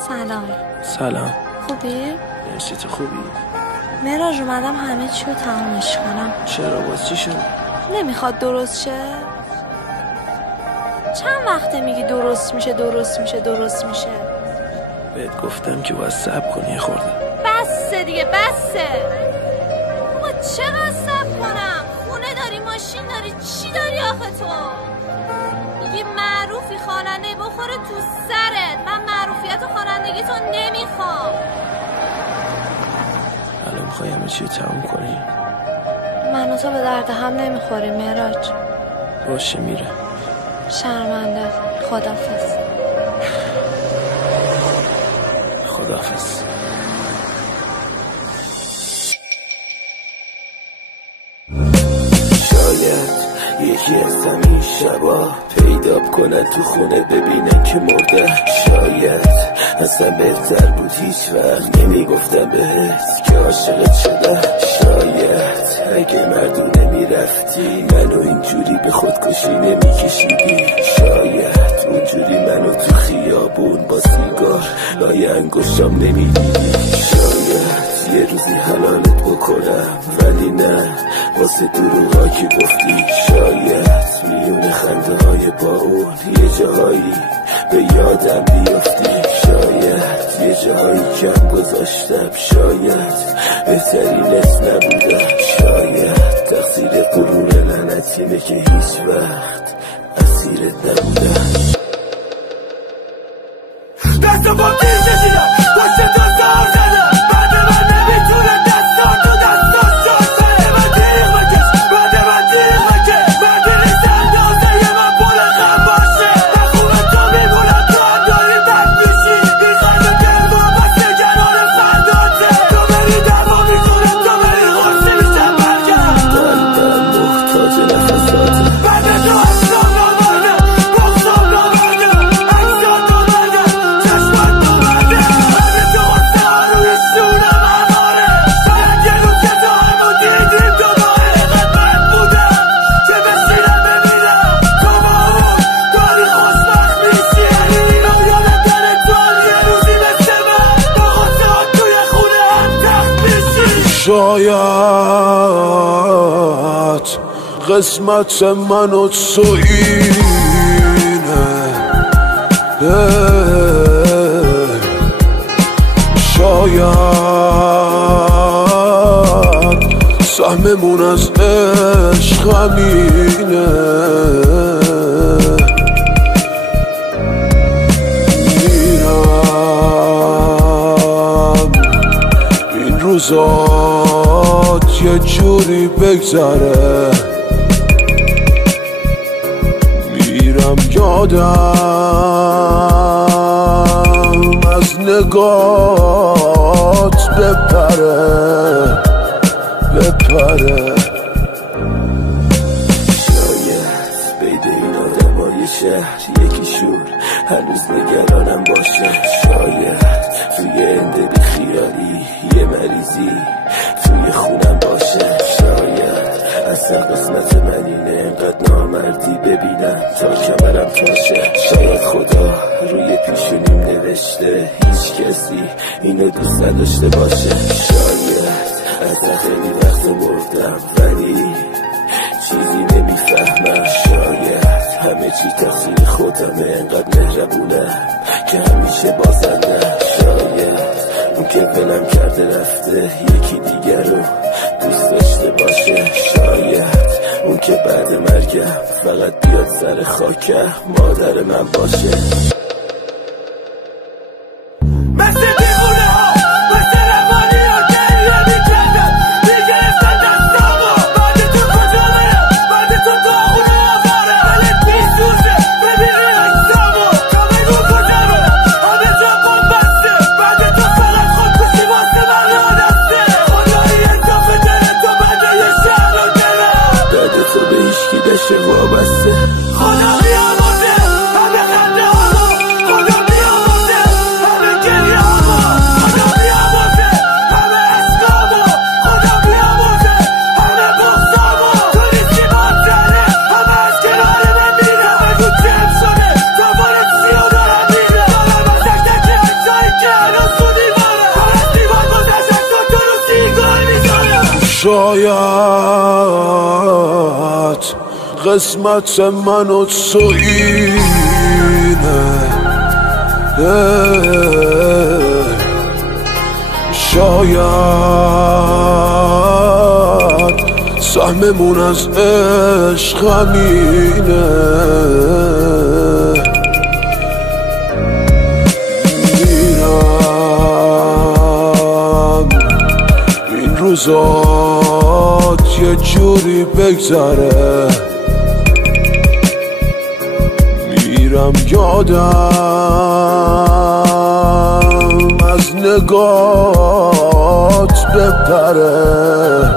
سلام. خوبی؟ مرسی، تو خوبی؟ مهراج اومدم همه چی رو تمامش کنم. چرا؟ باز چی شد؟ نمیخواد درست شه؟ چند وقته میگی درست میشه؟ بهت گفتم که باید صبر کنی خورده. بسه دیگه بسه. بابا چقدر صبر کنم؟ خونه داری، ماشین داری، چی داری آخه تو؟ میگی معروفی، خواننده بخوره تو سرت. من معروفیت و خوانندگی تو نمیخوام. الان میخوای همه چی رو تموم کنی؟ من و تو به درد هم نمیخوریم مهراج. باشه میره. شرمنده. خداحافظ. خداحافظ. شاید یکی از همین شبا پیدا کنن تو خونه ببینن که مرده. شاید اصلا بهتر بود هیچ وقت نمیگفتم بهت که عاشقت شدم. شاید اگه مردونه میرفتی منو اینجوری به خودکشی نمیکشیدی. شاید اونجوری منو تو خیابون با سیگار لای انگشتم نمیدیدی. شاید یه روزی حلالت بکنم ولی نه واسه دروغا که گفتی. شاید میون خنده های با اون یه جاهایی به یادم بیافتی. شاید یه جاهایی کم گذاشتم. شاید بهترینت نبودم. شاید تقصیر غرور لعنتیمه که هیچ وقت اسیرت نبودم. دست با تیر کشیدم پشت تو زار زدم. بعد من نمیتونه دستان تو دستان شد. بعد من تیغ بکش، بعد من تیغ بکش. بعد نیست اندازه من پول خم باشه. نخونه تو میمونم تو هم داری بد میشی. میخوای به دل با بس نگران فرداته. تو بری دوا میکنم تو بری غصه میشم برگرد. قلبم محتاج نفساته. بعد تو اصلا نامردم بخصام نامردم اکسان نامردم چشمت نامرده. بعد تو غصه ها روی شونم هماره. شاید یه روز که تو همو دیدیم دوباره قدمت بودم که بشینم ببینم تو با اون داری خوشبخت میشی. اینو یادت داره تو هم یه روزی مثل من با غصه ها توی خونه هم تخت میشی. شاید قسمت من و تو اینه. شاید سهممون از عشق همینه. میرم این روزات یه جوری بگذره. میرم یادم از نگات بپره. شاید بین این آدمای شهر یکی شور هنوز نگرانم باشه. شاید توی انده بی خیالی یه مریضی توی خونم باشه. شاید اصلا قسمت من اینه انقدر نامردی ببینم تا کمرم تاشه. شاید خدا روی پیشونیم نوشته هیچ کسی اینو دوست نداشته باشه. شاید اصلا خیلی وقت مردم ولی چیزی نمیفهمم. شاید همه چی تقصیر خودمه انقدر مهربونم که همیشه بازندم. شاید اون که ولم کرده رفته یکی دیگر رو دوست داشته باشه. شاید اون که بعد مرگم فقط بیاد سر خاکم مادر من باشه. مثل دیوونه ها مثل روانی ها گریه میکردم میگرفتن دستامو. بعد تو کجا برم؟ بعد تو داغونه آواره. دلت میسوزه ببینی عکسامو. تا بگو کجا برم؟ آب جا بام بسته. بعد تو فقط خودکشی واسه من را دسته. خدایی اضافه داره تو بعد یه شهر رو دلم. بعد تو به هیچکی بشه وابسته. خدایی آماده همه خنده ها رو شاید قسمت من و تو اینه، شاید سهممون از عشق همینه. میرم این روزات یه جوری بگذره، میرم یادم از نگات بپره.